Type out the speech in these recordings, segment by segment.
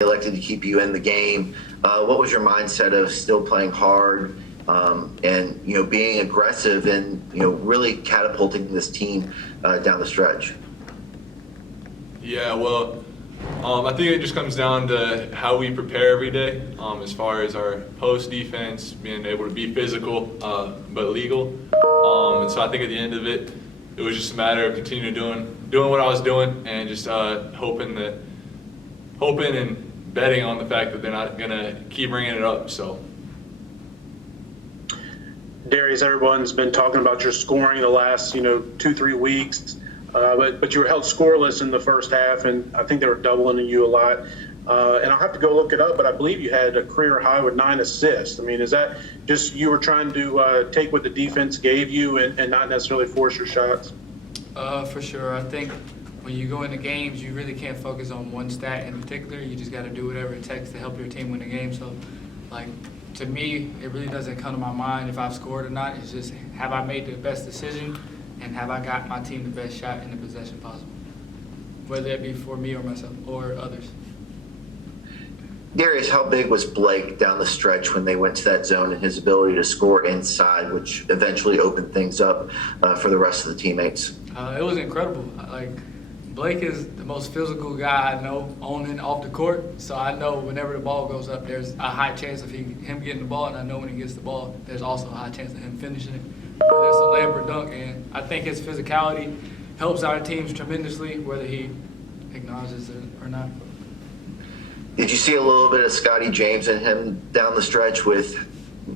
elected to keep you in the game. What was your mindset of still playing hard and being aggressive and really catapulting this team down the stretch? Yeah, well, I think it just comes down to how we prepare every day, as far as our post defense, being able to be physical but legal. And so I think at the end of it, it was just a matter of continuing doing what I was doing and just hoping and betting on the fact that they're not gonna keep bringing it up. So. Darius, everyone's been talking about your scoring the last 2-3 weeks. But you were held scoreless in the first half, and I think they were doubling you a lot. And I'll have to go look it up, but I believe you had a career high with 9 assists. I mean, is that just you were trying to take what the defense gave you and not necessarily force your shots? For sure. I think when you go into games, you really can't focus on one stat in particular. You just got to do whatever it takes to help your team win the game. So, to me, it really doesn't come to my mind if I've scored or not. It's just, have I made the best decision? And have I got my team the best shot in the possession possible, whether it be for me or myself or others. Darius, how big was Blake down the stretch when they went to that zone and his ability to score inside, which eventually opened things up for the rest of the teammates? It was incredible. Blake is the most physical guy I know on and off the court, so I know whenever the ball goes up, there's a high chance of him getting the ball, and I know when he gets the ball, there's also a high chance of him finishing it. Whether it's a layup or dunk, and I think his physicality helps our teams tremendously, whether he acknowledges it or not. Did you see a little bit of Scotty James in him down the stretch with,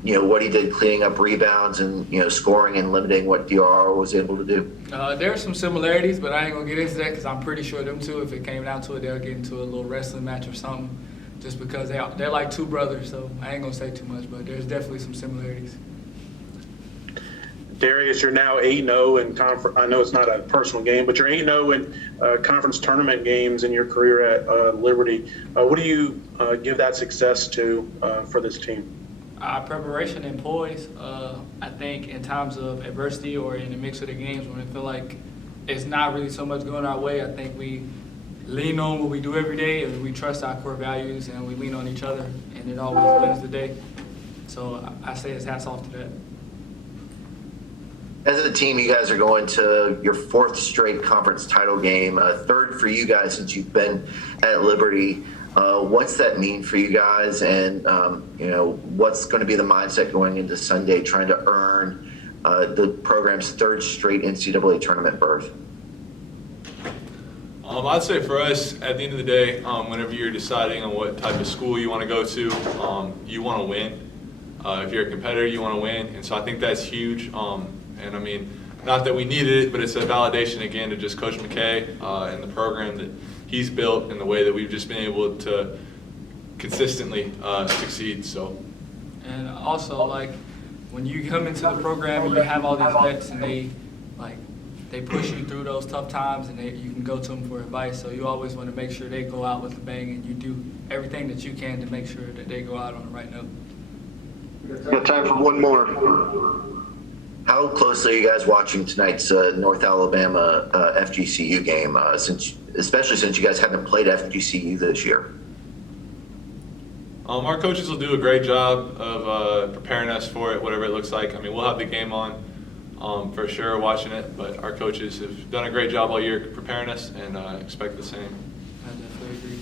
what he did cleaning up rebounds and, scoring and limiting what DRR was able to do? There are some similarities, but I ain't going to get into that because I'm pretty sure them two, if it came down to it, they'll get into a little wrestling match or something just because they're like two brothers, so I ain't going to say too much, but there's definitely some similarities. Darius, you're now 8-0 in conference. I know it's not a personal game, but you're 8-0 in conference tournament games in your career at Liberty. What do you give that success to for this team? Preparation and poise. I think in times of adversity or in the mix of the games when we feel like it's not really so much going our way, I think we lean on what we do every day and we trust our core values and we lean on each other, and it always wins the day. So I say it's hats off to that. As a team, you guys are going to your 4th straight conference title game, 3rd for you guys since you've been at Liberty. What's that mean for you guys, and what's going to be the mindset going into Sunday, trying to earn the program's 3rd straight NCAA tournament berth? I'd say for us, at the end of the day, whenever you're deciding on what type of school you want to go to, you want to win. If you're a competitor, you want to win, and so I think that's huge. And I mean, not that we needed it, but it's a validation again to just Coach McGhee and the program that he's built and the way that we've just been able to consistently succeed. So. And also, when you come into the program and you have all these vets and they push you through those tough times and you can go to them for advice. So you always want to make sure they go out with a bang and you do everything that you can to make sure that they go out on the right note. We got time for one more. How closely are you guys watching tonight's North Alabama FGCU game, especially since you guys haven't played FGCU this year? Our coaches will do a great job of preparing us for it, whatever it looks like. I mean, we'll have the game on for sure, watching it, but our coaches have done a great job all year preparing us, and expect the same. I definitely agree.